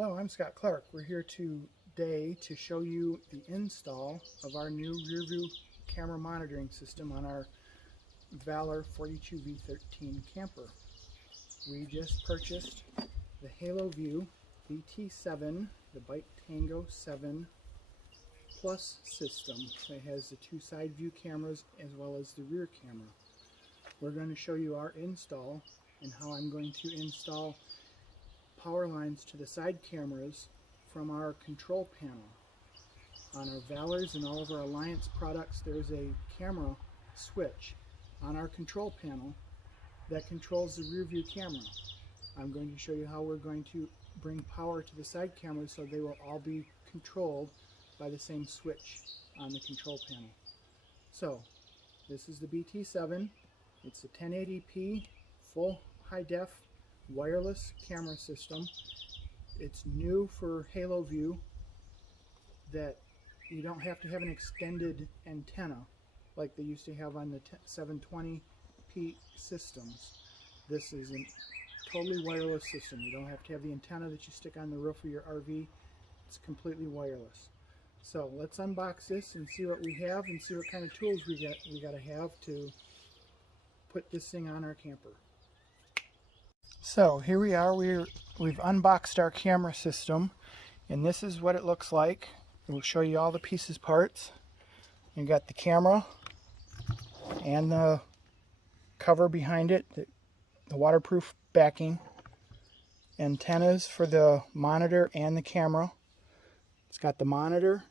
Hello, I'm Scott Clark. We're here today to show you the install of our new rear view camera monitoring system on our Valor 42V13 camper. We just purchased the Haloview BT-7, the Byte Tango 7 Plus system. It has the two side view cameras as well as the rear camera. We're going to show you our install and how I'm going to install power lines to the side cameras from our control panel. On our Valors and all of our Alliance products, there's a camera switch on our control panel that controls the rear view camera. I'm going to show you how we're going to bring power to the side cameras so they will all be controlled by the same switch on the control panel. So this is the BT-7. It's a 1080p full high def wireless camera system. It's new for Haloview that you don't have to have an extended antenna like they used to have on the 720p systems. This is a totally wireless system. You don't have to have the antenna that you stick on the roof of your RV. It's completely wireless. So let's unbox this and see what we have and see what kind of tools we got to have to put this thing on our camper. So here we are, we've unboxed our camera system, and this is what it looks like. We'll show you all the pieces, parts. You got the camera and the cover behind it, the waterproof backing, antennas for the monitor and the camera. It's got the monitor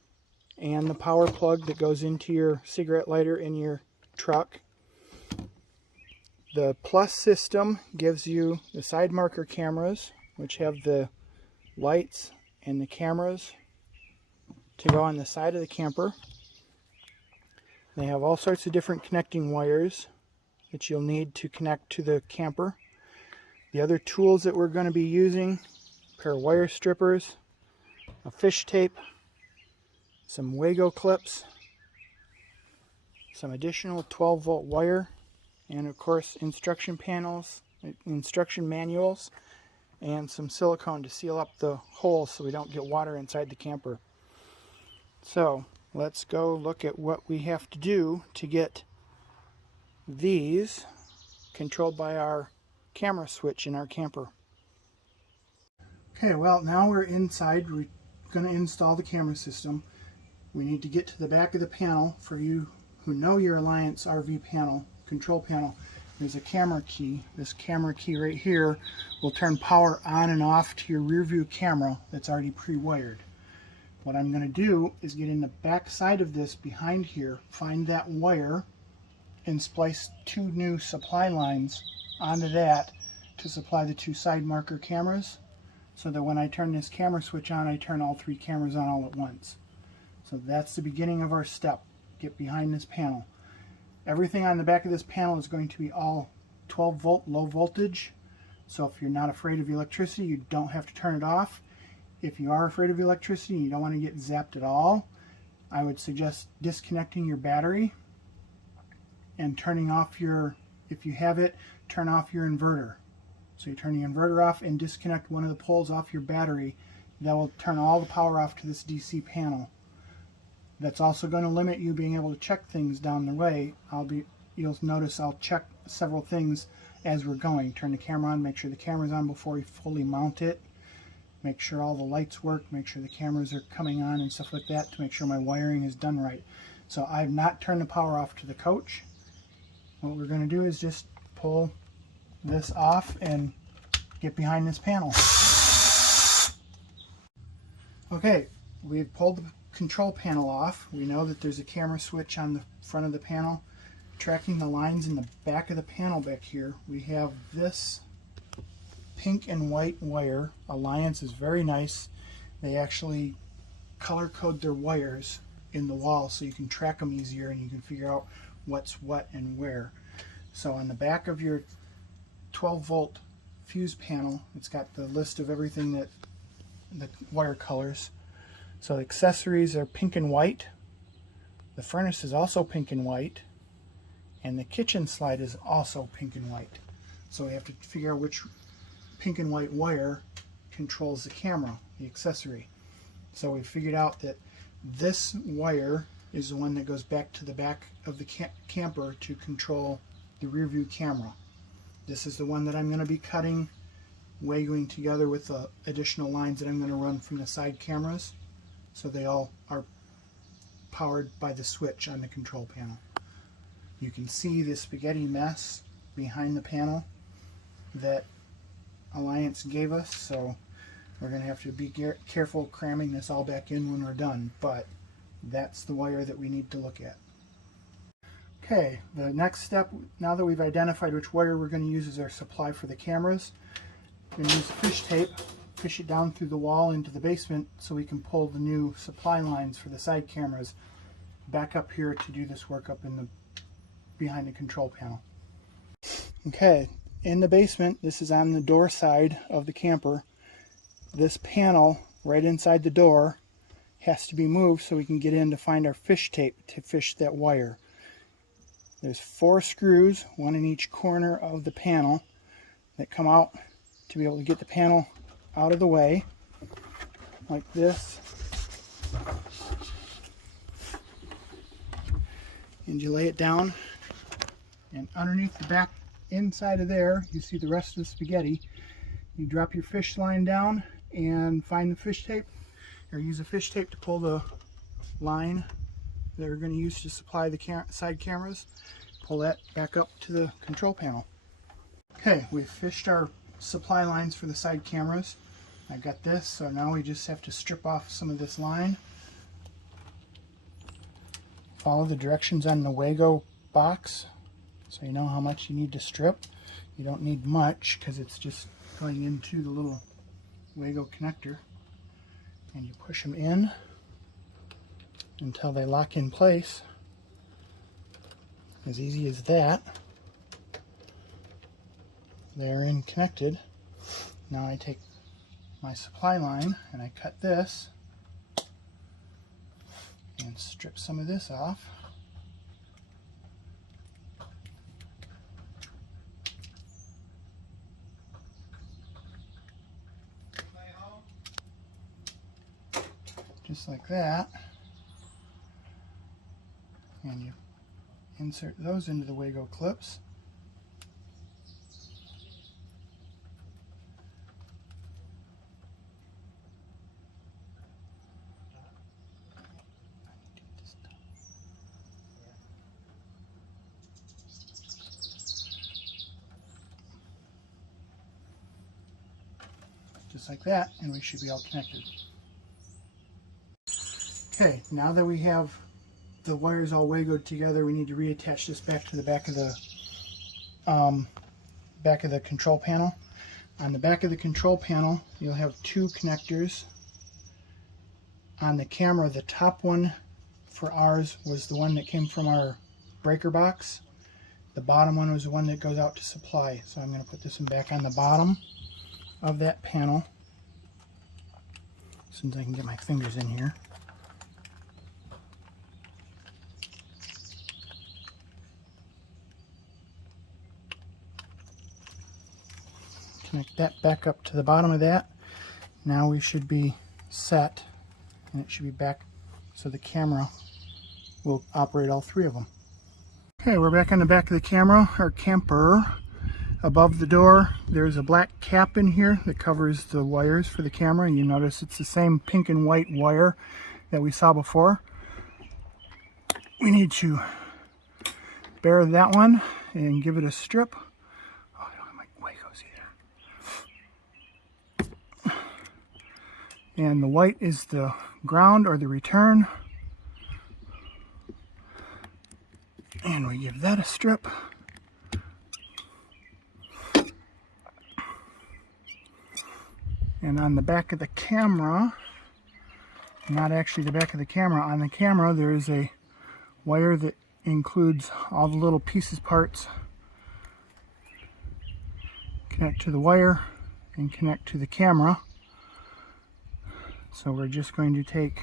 and the power plug that goes into your cigarette lighter in your truck. The Plus system gives you the side marker cameras, which have the lights and the cameras to go on the side of the camper. They have all sorts of different connecting wires that you'll need to connect to the camper. The other tools that we're going to be using: a pair of wire strippers, a fish tape, some Wego clips, some additional 12-volt wire, and of course instruction manuals, and some silicone to seal up the holes so we don't get water inside the camper. So let's go look at what we have to do to get these controlled by our camera switch in our camper. Okay, well, now we're inside. We're going to install the camera system. We need to get to the back of the panel. For you who know your Alliance RV panel, control panel, there's a camera key. This camera key right here will turn power on and off to your rear view camera that's already pre-wired. What I'm going to do is get in the back side of this behind here, find that wire, and splice two new supply lines onto that to supply the two side marker cameras, so that when I turn this camera switch on, I turn all three cameras on all at once. So that's the beginning of our step. Get behind this panel. Everything on the back of this panel is going to be all 12 volt low voltage. So if you're not afraid of electricity, you don't have to turn it off. If you are afraid of electricity and you don't want to get zapped at all, I would suggest disconnecting your battery and turning off your, if you have it, turn off your inverter. So you turn the inverter off and disconnect one of the poles off your battery. That will turn all the power off to this DC panel. That's also going to limit you being able to check things down the way. You'll notice I'll check several things as we're going. Turn the camera on, make sure the camera's on before we fully mount it. Make sure all the lights work, make sure the cameras are coming on and stuff like that to make sure my wiring is done right. So I've not turned the power off to the coach. What we're going to do is just pull this off and get behind this panel. Okay, we've pulled the control panel off. We know that there's a camera switch on the front of the panel. Tracking the lines in the back of the panel back here, we have this pink and white wire. Alliance is very nice. They actually color code their wires in the wall so you can track them easier and you can figure out what's what and where. So on the back of your 12 volt fuse panel, it's got the list of everything that the wire colors. So the accessories are pink and white. The furnace is also pink and white. And the kitchen slide is also pink and white. So we have to figure out which pink and white wire controls the camera. the accessory. So we figured out that this wire is the one that goes back to the back of the camper to control the rear view camera. This is the one that I'm going to be cutting, Wegoing together with the additional lines that I'm going to run from the side cameras, so they all are powered by the switch on the control panel. You can see the spaghetti mess behind the panel that Alliance gave us, so we're going to have to be careful cramming this all back in when we're done, but that's the wire that we need to look at. Okay, the next step, now that we've identified which wire we're going to use as our supply for the cameras, we're going to use fish tape, fish it down through the wall into the basement so we can pull the new supply lines for the side cameras back up here to do this work up in the behind the control panel. Okay, in the basement, this is on the door side of the camper. This panel right inside the door has to be moved so we can get in to find our fish tape to fish that wire. There's 4 screws, one in each corner of the panel, that come out to be able to get the panel out of the way, like this. And you lay it down, and underneath the back inside of there, you see the rest of the spaghetti. You drop your fish line down and find the fish tape, or use a fish tape to pull the line that we're going to use to supply the side cameras. Pull that back up to the control panel. Okay, we've fished our supply lines for the side cameras. I got this, so now we just have to strip off some of this line. Follow the directions on the Wego box so you know how much you need to strip. You don't need much because it's just going into the little Wego connector, and you push them in until they lock in place. As easy as that. They're in connected. Now I take my supply line and I cut this and strip some of this off. Just like that. And you insert those into the Wego clips. Just like that, and we should be all connected. Okay, now that we have the wires all Wegoed together, we need to reattach this back to the back of the control panel. On the back of the control panel, you'll have 2 connectors. On the camera, the top one for ours was the one that came from our breaker box. The bottom one was the one that goes out to supply. So I'm going to put this one back on the bottom of that panel. As soon as I can get my fingers in here. Connect that back up to the bottom of that. Now we should be set, and it should be back so the camera will operate all 3 of them. Okay, we're back on the back of the camera, or camper. Above the door, there's a black cap in here that covers the wires for the camera. You notice it's the same pink and white wire that we saw before. We need to bare that one and give it a strip. Oh, I don't have my Wegos either. And the white is the ground or the return. And we give that a strip. And on the back of the camera, not actually the back of the camera, on the camera there is a wire that includes all the little pieces parts. Connect to the wire and connect to the camera. So we're just going to take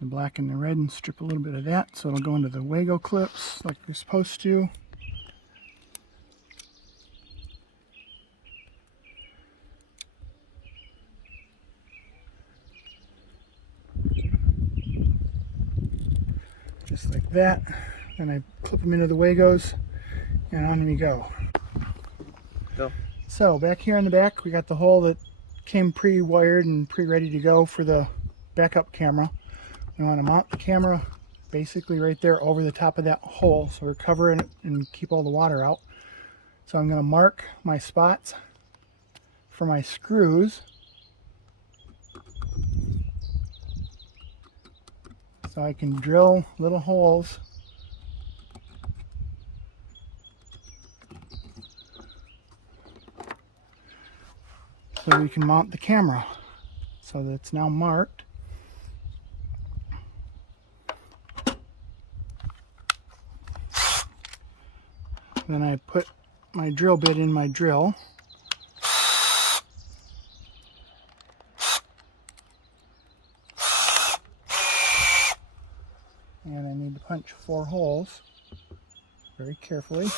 the black and the red and strip a little bit of that so it'll go into the Wego clips like they're supposed to. just like that. Then I clip them into the Wegos, and on we go. So back here in the back, we got the hole that came pre-wired and pre-ready to go for the backup camera. We want to mount the camera basically right there over the top of that hole, so we're covering it and keep all the water out. So I'm going to mark my spots for my screws. So I can drill little holes so we can mount the camera. So that's now marked. Then I put my drill bit in my drill. And I need to punch 4 holes very carefully.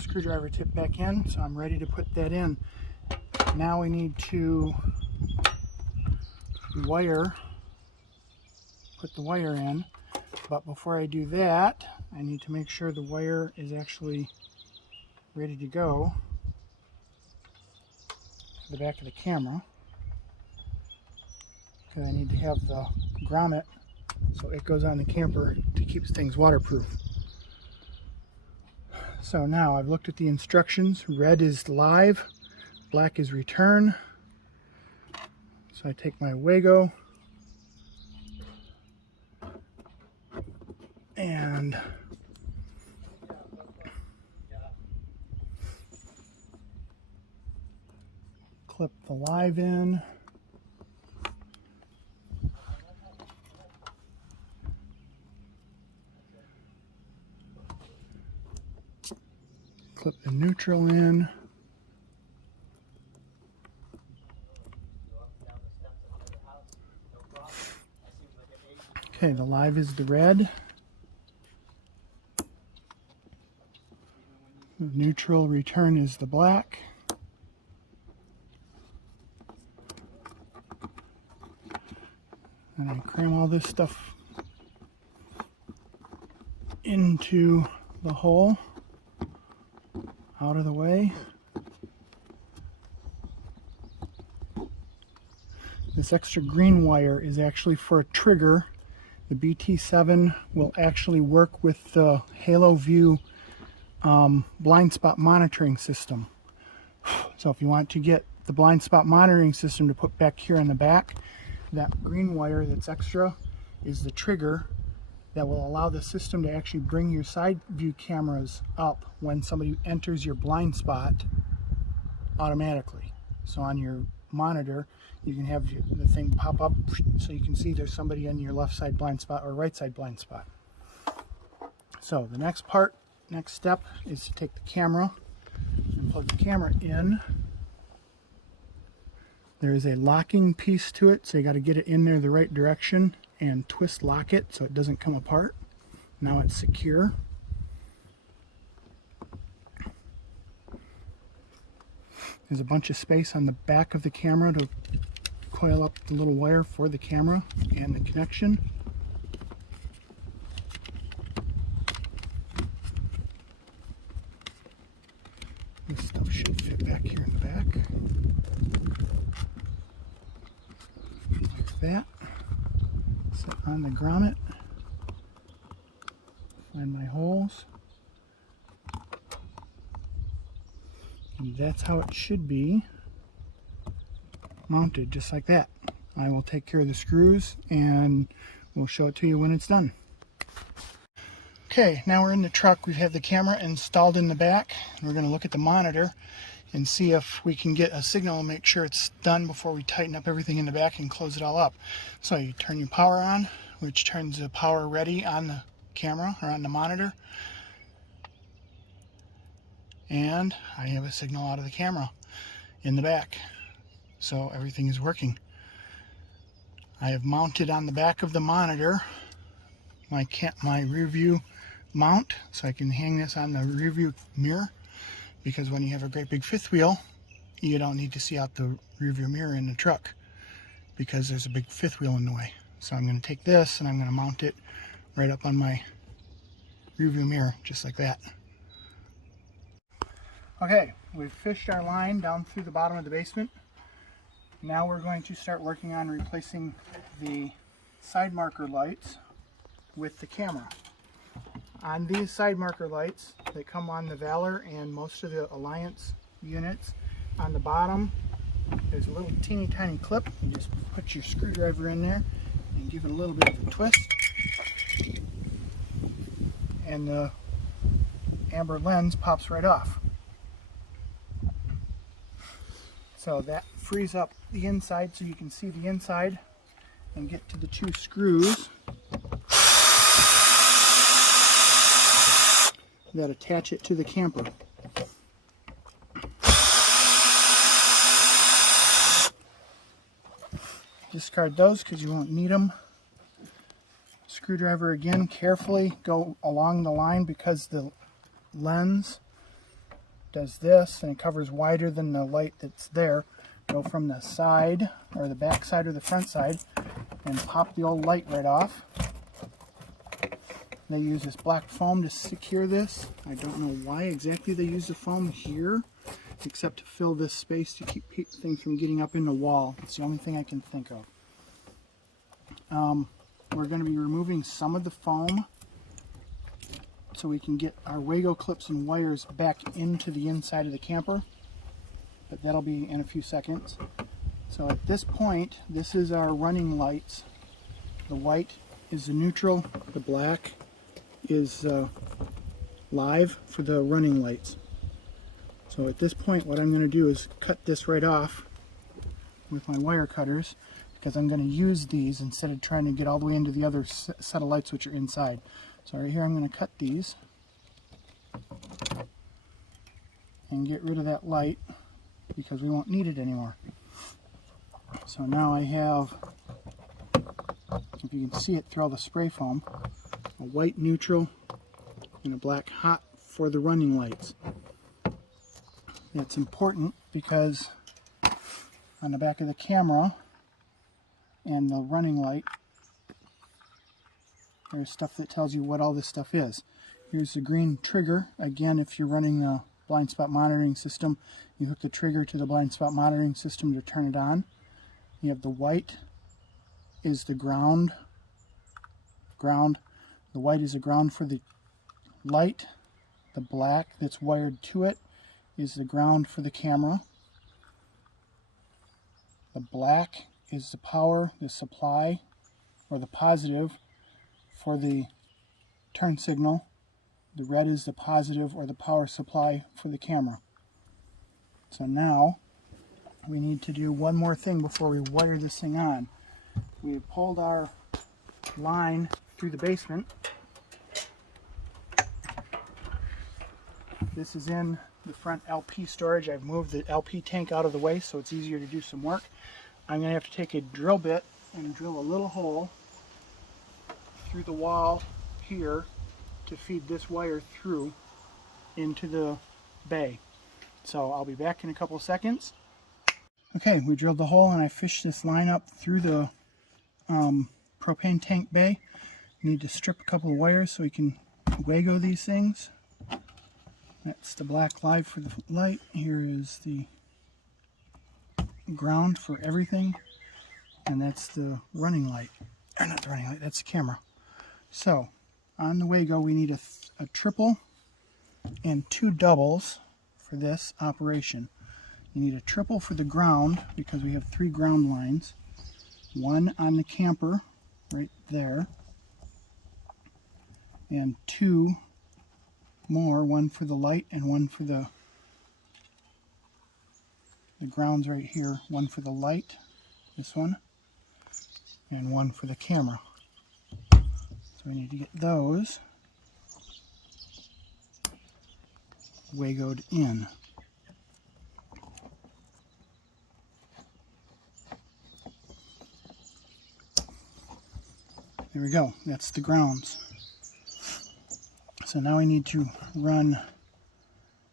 Screwdriver tip back in, so I'm ready to put that in. Now we need to put the wire in, but before I do that, I need to make sure the wire is actually ready to go to the back of the camera, because I need to have the grommet so it goes on the camper to keep things waterproof. So now I've looked at the instructions. Red is live, black is return. So I take my Wego and clip the live in. Clip the neutral in. Okay, the live is the red. The neutral return is the black. And I cram all this stuff into the hole, out of the way. This extra green wire is actually for a trigger. The BT-7 will actually work with the Haloview blind spot monitoring system. So if you want to get the blind spot monitoring system to put back here in the back, that green wire that's extra is the trigger that will allow the system to actually bring your side view cameras up when somebody enters your blind spot automatically. So on your monitor, you can have the thing pop up so you can see there's somebody in your left side blind spot or right side blind spot. So the next step is to take the camera and plug the camera in. There is a locking piece to it, so you got to get it in there the right direction and twist lock it so it doesn't come apart. Now it's secure. There's a bunch of space on the back of the camera to coil up the little wire for the camera and the connection. This stuff should fit back here in the back. Like that. Sit on the grommet. Find my holes. And that's how it should be mounted, just like that. I will take care of the screws and we'll show it to you when it's done. Okay, now we're in the truck. We've had the camera installed in the back. We're going to look at the monitor. and see if we can get a signal and make sure it's done before we tighten up everything in the back and close it all up. So you turn your power on, which turns the power ready on the camera or on the monitor, and I have a signal out of the camera in the back, so everything is working. I have mounted on the back of the monitor my rear view mount, so I can hang this on the rear view mirror, because when you have a great big fifth wheel, you don't need to see out the rear view mirror in the truck because there's a big fifth wheel in the way. So I'm going to take this and I'm going to mount it right up on my rear view mirror, just like that. Okay, we've fished our line down through the bottom of the basement. Now we're going to start working on replacing the side marker lights with the camera. On these side marker lights, they come on the Valor and most of the Alliance units. On the bottom, there's a little teeny tiny clip. You just put your screwdriver in there and give it a little bit of a twist. And the amber lens pops right off. So that frees up the inside so you can see the inside and get to the two screws that attach it to the camper. Discard those because you won't need them. Screwdriver again, carefully go along the line because the lens does this and it covers wider than the light that's there. Go from the side or the back side or the front side and pop the old light right off. They use this black foam to secure this. I don't know why exactly they use the foam here, except to fill this space to keep things from getting up in the wall. It's the only thing I can think of. We're going to be removing some of the foam so we can get our Wego clips and wires back into the inside of the camper, but that'll be in a few seconds. So at this point, this is our running lights. The white is the neutral, the black is live for the running lights. So at this point what I'm going to do is cut this right off with my wire cutters, because I'm going to use these instead of trying to get all the way into the other set of lights which are inside. So right here I'm going to cut these and get rid of that light because we won't need it anymore. So now I have, if you can see it through all the spray foam, a white neutral and a black hot for the running lights. That's important because on the back of the camera and the running light, there's stuff that tells you what all this stuff is. Here's the green trigger. Again, if you're running the blind spot monitoring system, you hook the trigger to the blind spot monitoring system to turn it on. You have the white is the ground. The white is the ground for the light. The black that's wired to it is the ground for the camera. The black is the power, the supply, or the positive for the turn signal. The red is the positive or the power supply for the camera. So now we need to do one more thing before we wire this thing on. We have pulled our line through the basement. This is in the front LP storage. I've moved the LP tank out of the way so it's easier to do some work. I'm going to have to take a drill bit and drill a little hole through the wall here to feed this wire through into the bay. So I'll be back in a couple of seconds. Okay, we drilled the hole and I fished this line up through the propane tank bay. Need to strip a couple of wires so we can Wego these things. That's the black live for the light. Here is the ground for everything, and that's the running light. Or not the running light, that's the camera. So on the Wego we need a triple and two doubles for this operation. You need a triple for the ground because we have 3 ground lines. One on the camper right there, and 2 more, one for the light and one for the the grounds right here, one for the light, this one, and one for the camera. So we need to get those Wegoed in. There we go, that's the grounds. So now we need to run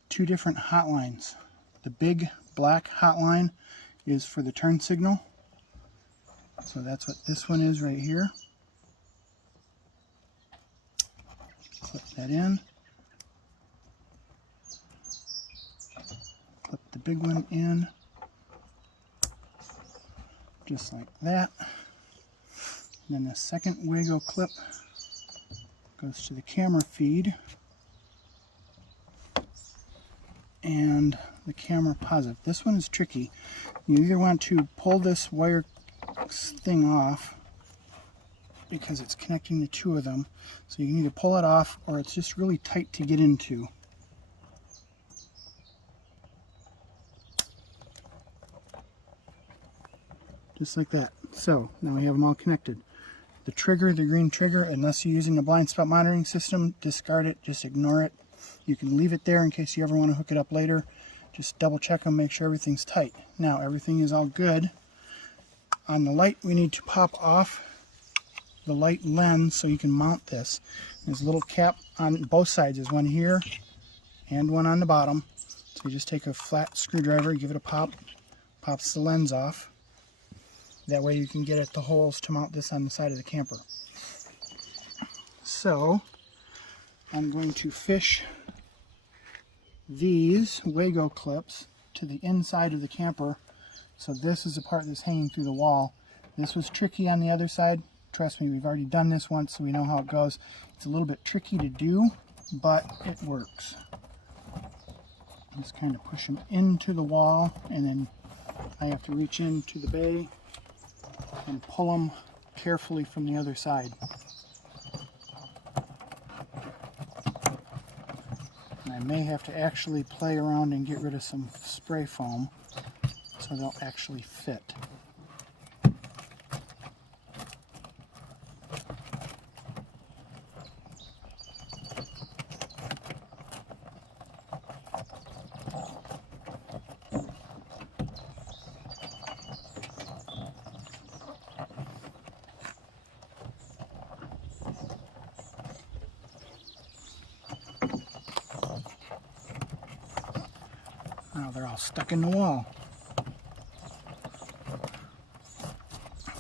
two different hotlines. The big black hotline is for the turn signal. So that's what this one is right here. Clip that in. Clip the big one in. Just like that. And then the second Wego clip goes to the camera feed and the camera positive. This one is tricky. You either want to pull this wire thing off because it's connecting the two of them, so you can either pull it off or it's just really tight to get into. Just like that. So now we have them all connected. The trigger, the green trigger, unless you're using a blind spot monitoring system, discard it, just ignore it. You can leave it there in case you ever want to hook it up later. Just double check them, make sure everything's tight. Now everything is all good. On the light, we need to pop off the light lens so you can mount this. There's a little cap on both sides. There's one here and one on the bottom. So you just take a flat screwdriver, give it a pop, pops the lens off. That way you can get at the holes to mount this on the side of the camper. So I'm going to fish these Wego clips to the inside of the camper. So this is the part that's hanging through the wall. This was tricky on the other side. Trust me, we've already done this once, so we know how it goes. It's a little bit tricky to do, but it works. Just kind of push them into the wall, and then I have to reach into the bay and pull them carefully from the other side. And I may have to actually play around and get rid of some spray foam so they'll actually fit. Now they're all stuck in the wall.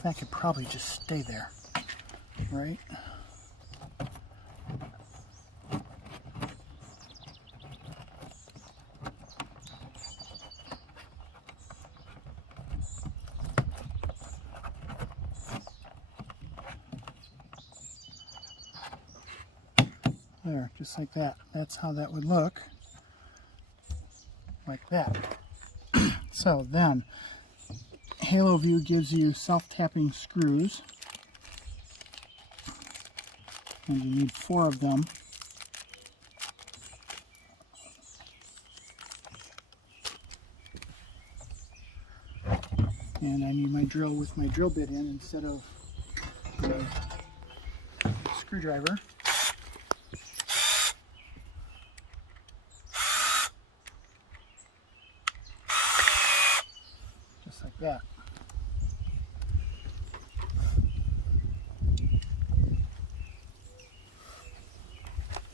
That could probably just stay there, right? There, just like that. That's how that would look. Like that. So then, Haloview gives you self-tapping screws, and you need 4 of them. And I need my drill with my drill bit in instead of the screwdriver. That.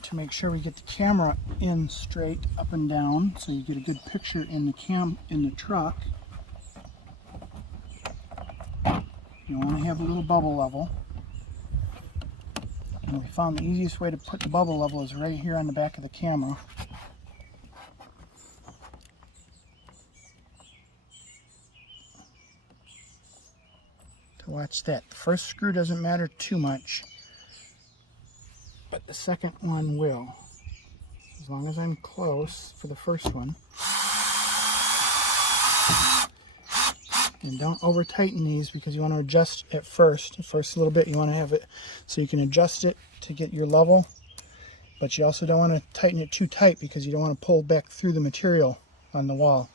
To make sure we get the camera in straight up and down so you get a good picture in the truck, you want to have a little bubble level. And we found the easiest way to put the bubble level is right here on the back of the camera. Watch that. The first screw doesn't matter too much, but the second one will. As long as I'm close for the first one. And don't over tighten these because you want to adjust at first. The first little bit you want to have it so you can adjust it to get your level, but you also don't want to tighten it too tight because you don't want to pull back through the material on the wall.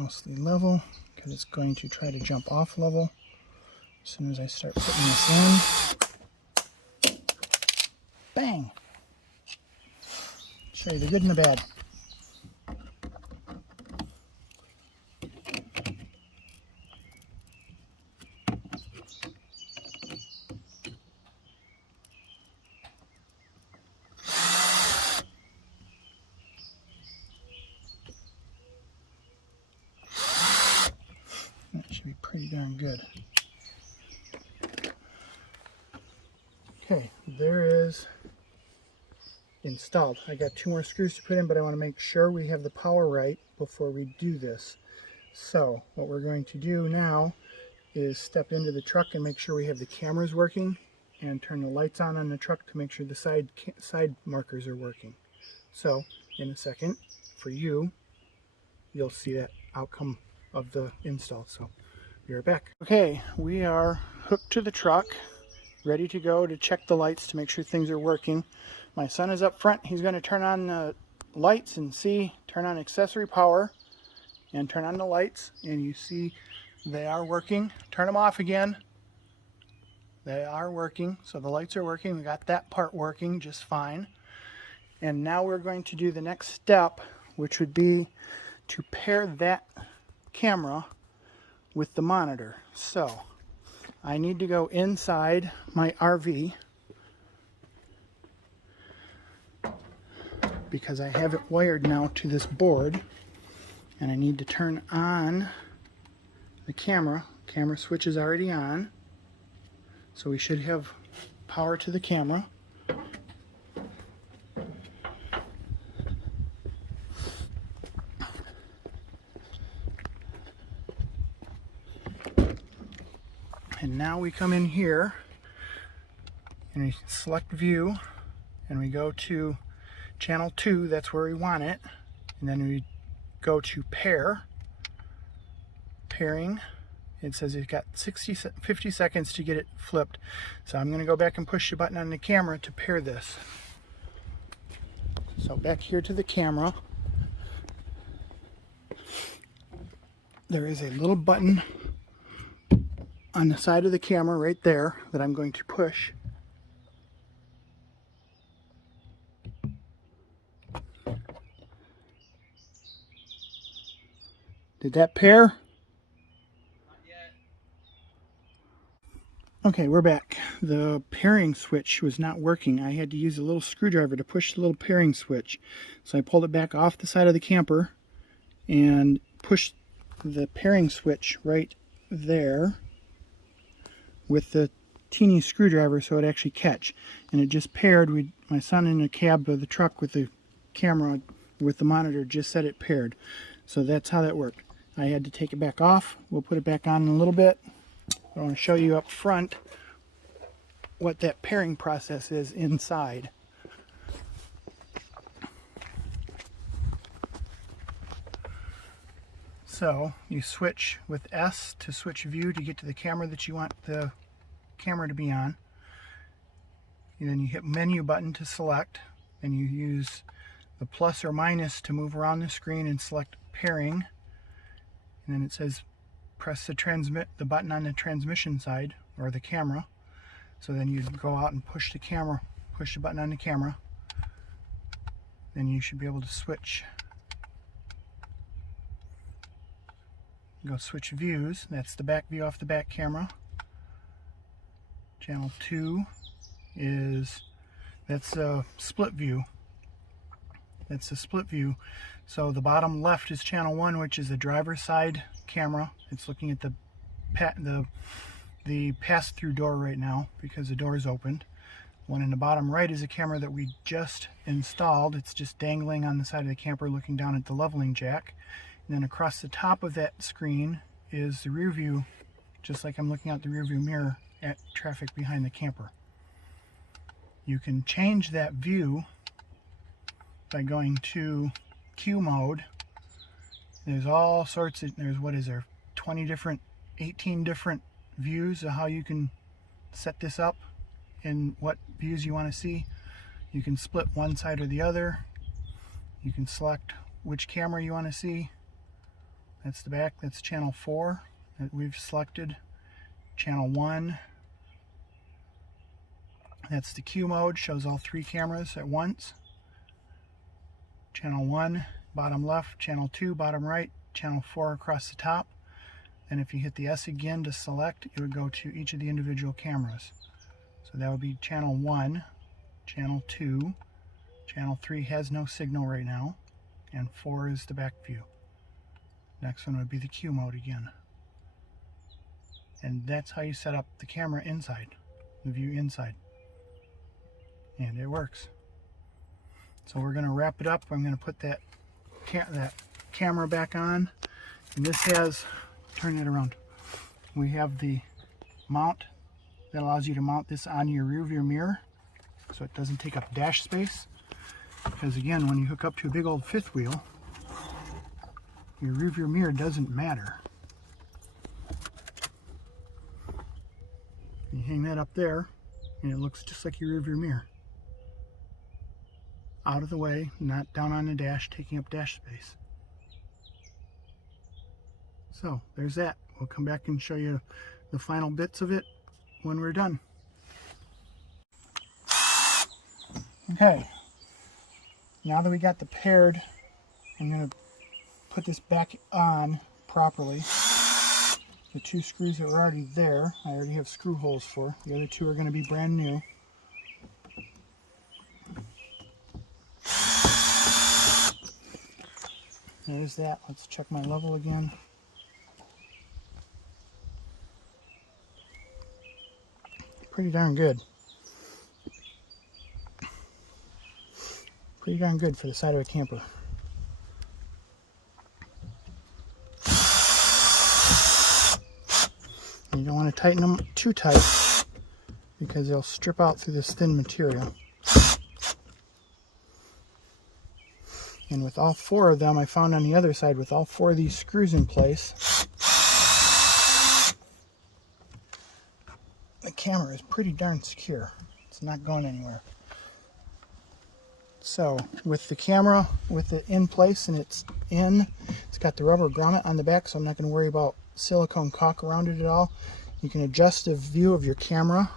mostly level because it's going to try to jump off level as soon as I start putting this in. Bang! Show you the good and the bad. That should be pretty darn good. Okay, there is installed. I got 2 more screws to put in, but I want to make sure we have the power right before we do this. So what we're going to do now is step into the truck and make sure we have the cameras working and turn the lights on the truck to make sure the side markers are working. So in a second, for you, you'll see that outcome of the install. So be right back. Okay, we are hooked to the truck, ready to go to check the lights to make sure things are working. My son is up front. He's going to turn on the lights and turn on accessory power and turn on the lights, and you see they are working. Turn them off again. They are working, so the lights are working. We got that part working just fine. And now we're going to do the next step, which would be to pair that camera with the monitor. So I need to go inside my RV because I have it wired now to this board, and I need to turn on the camera. Camera switch is already on, so we should have power to the camera. And now we come in here and we select view and we go to channel 2, that's where we want it, and then we go to pairing. It says you've got 50 seconds to get it flipped, so I'm going to go back and push the button on the camera to pair this. So back here to the camera, there is a little button on the side of the camera right there that I'm going to push. Did that pair? Not yet. Okay, we're back. The pairing switch was not working. I had to use a little screwdriver to push the little pairing switch. So I pulled it back off the side of the camper and pushed the pairing switch right there with the teeny screwdriver so it actually catch. And it just paired. My son in the cab of the truck with the camera with the monitor just said it paired. So that's how that worked. I had to take it back off. We'll put it back on in a little bit. I want to show you up front what that pairing process is inside. So you switch with S to switch view to get to the camera that you want the camera to be on. And then you hit menu button to select, and you use the plus or minus to move around the screen and select pairing. And then it says press the button on the transmission side or the camera. So then you go out and push the button on the camera. Then you should be able to switch. Go switch views. That's the back view off the back camera. Channel 2 that's a split view. That's a split view. So the bottom left is channel 1, which is the driver's side camera. It's looking at the pass-through door right now because the door is opened. One in the bottom right is a camera that we just installed. It's just dangling on the side of the camper looking down at the leveling jack. And then across the top of that screen is the rear view, just like I'm looking out the rear view mirror at traffic behind the camper. You can change that view by going to Q mode. There's all sorts of, what is there, 18 different views of how you can set this up and what views you want to see. You can split one side or the other. You can select which camera you want to see. That's the back. That's channel 4 that we've selected. Channel 1. That's the Q mode, shows all 3 cameras at once. Channel 1, bottom left. Channel 2, bottom right. Channel 4 across the top. And if you hit the S again to select, it would go to each of the individual cameras. So that would be channel 1, channel 2, channel 3 has no signal right now, and 4 is the back view. Next one would be the Q mode again. And that's how you set up the camera inside, the view inside. And it works. So we're going to wrap it up. I'm going to put that camera back on. And this has, turn it around, we have the mount that allows you to mount this on your rear view mirror so it doesn't take up dash space. Because again, when you hook up to a big old fifth wheel, your rear view mirror doesn't matter. You hang that up there and it looks just like your rear view mirror. Out of the way, not down on the dash, taking up dash space. So there's that. We'll come back and show you the final bits of it when we're done. Okay, now that we got the paired, I'm going to put this back on properly. The 2 screws that were already there, I already have screw holes for. The other 2 are going to be brand new. There's that. Let's check my level again. Pretty darn good. Pretty darn good for the side of a camper. You don't want to tighten them too tight because they'll strip out through this thin material. And with all 4 of them, I found on the other side, with all 4 of these screws in place, the camera is pretty darn secure. It's not going anywhere. So with the camera, with it in place and it's got the rubber grommet on the back, so I'm not going to worry about silicone caulk around it at all. You can adjust the view of your camera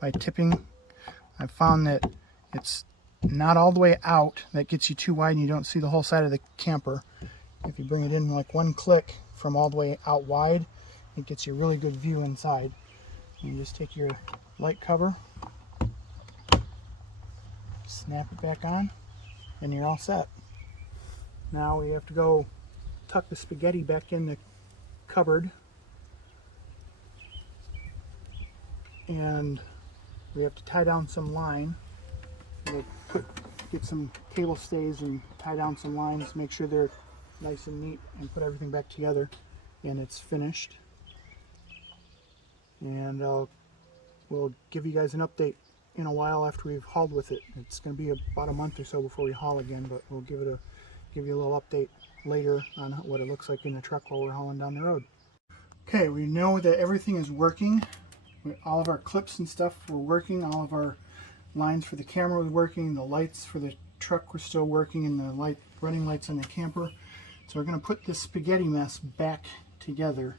by tipping. I found that it's not all the way out. That gets you too wide and you don't see the whole side of the camper. If you bring it in like 1 click from all the way out wide, it gets you a really good view inside. You just take your light cover, snap it back on, and you're all set. Now we have to go tuck the spaghetti back in the cupboard, and we have to tie down some line. We'll get some cable stays and tie down some lines, make sure they're nice and neat, and put everything back together, and it's finished. And we'll give you guys an update in a while after we've hauled with it. It's going to be about a month or so before we haul again, but we'll give you a little update later on what it looks like in the truck while we're hauling down the road. Okay, we know that everything is working. All of our clips and stuff were working. All of our lines for the camera were working. The lights for the truck were still working, and the running lights on the camper. So we're going to put this spaghetti mess back together.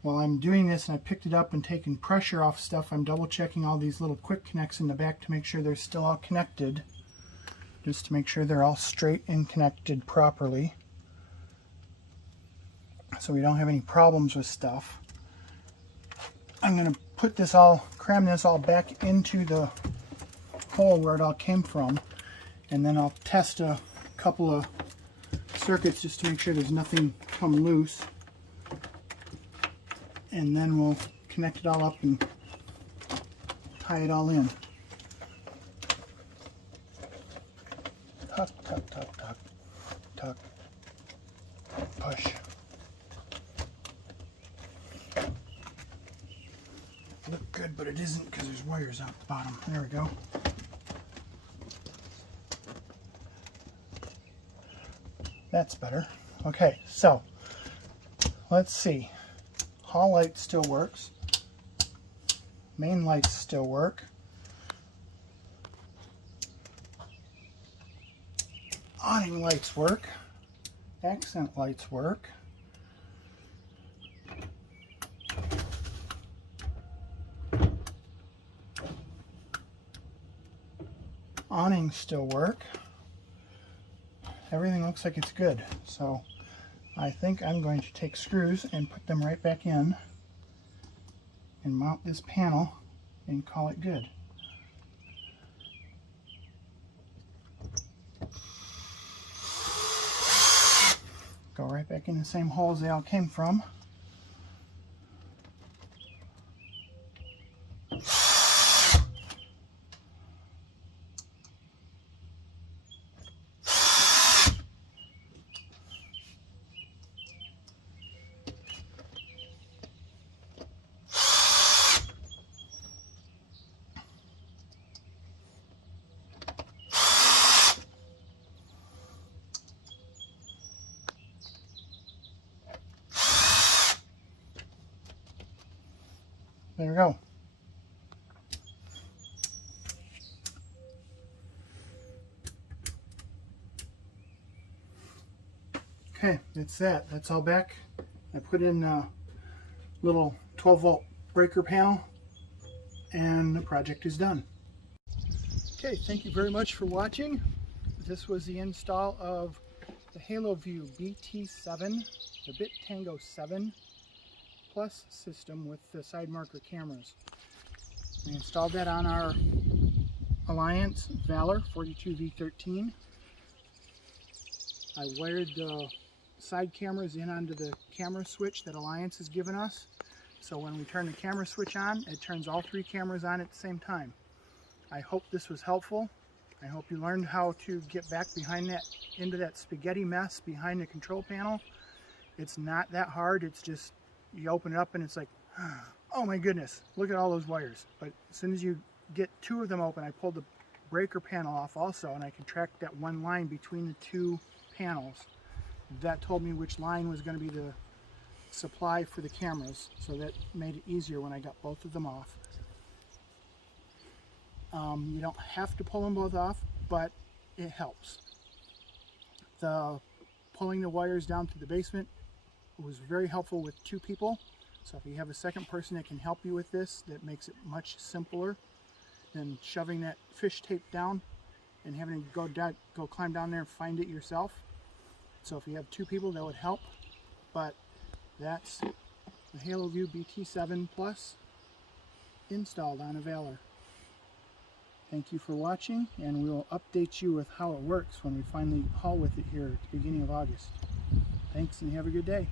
While I'm doing this, and I picked it up and taken pressure off stuff, I'm double checking all these little quick connects in the back to make sure they're still all connected, just to make sure they're all straight and connected properly, so we don't have any problems with stuff. I'm going to cram this all back into the hole where it all came from, and then I'll test a couple of circuits just to make sure there's nothing come loose. And then we'll connect it all up and tie it all in. Tuck, tuck, tuck, tuck, tuck, push. Look good, but it isn't because there's wires out the bottom. There we go. That's better. Okay, so let's see. Hall light still works. Main lights still work. Awning lights work. accent lights work. Awnings still work. Everything looks like it's good. So I think I'm going to take screws and put them right back in and mount this panel and call it good. Go right back in the same holes they all came from. There we go. Okay, that's that. That's all back. I put in a little 12-volt breaker panel and the project is done. Okay, thank you very much for watching. This was the install of the Haloview BT-7, the Byte Tango 7 Plus system with the side marker cameras. We installed that on our Alliance Valor 42V13. I wired the side cameras in onto the camera switch that Alliance has given us. So when we turn the camera switch on, it turns all three cameras on at the same time. I hope this was helpful. I hope you learned how to get back behind that, into that spaghetti mess behind the control panel. It's not that hard. It's just, you open it up and it's like, oh my goodness, look at all those wires. But as soon as you get two of them open, I pulled the breaker panel off also, and I can track that one line between the two panels. That told me which line was going to be the supply for the cameras, so that made it easier when I got both of them off. You don't have to pull them both off, but it helps. Pulling the wires down to the basement was very helpful with two people. So if you have a second person that can help you with this, that makes it much simpler than shoving that fish tape down and having to go climb down there and find it yourself. So if you have two people, that would help. But that's the Haloview BT-7 Plus installed on a Valor. Thank you for watching, and we will update you with how it works when we finally haul with it here at the beginning of August. Thanks, and have a good day.